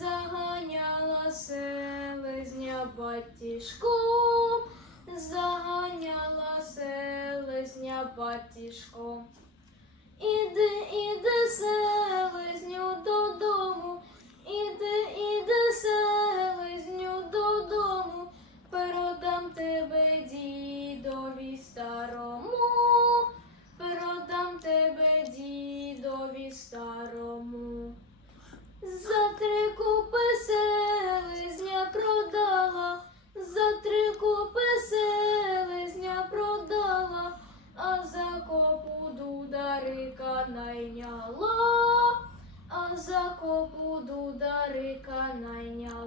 заганяла селезня батішком, заганяла селезня батішком. Іди, іди селезню додому, іди, іди селезню додому, передам тебе дідові старому, передам тебе дідові старому. продала, за три купи селезня продала, а за копу дударика найняла, а за копу дударика найняла.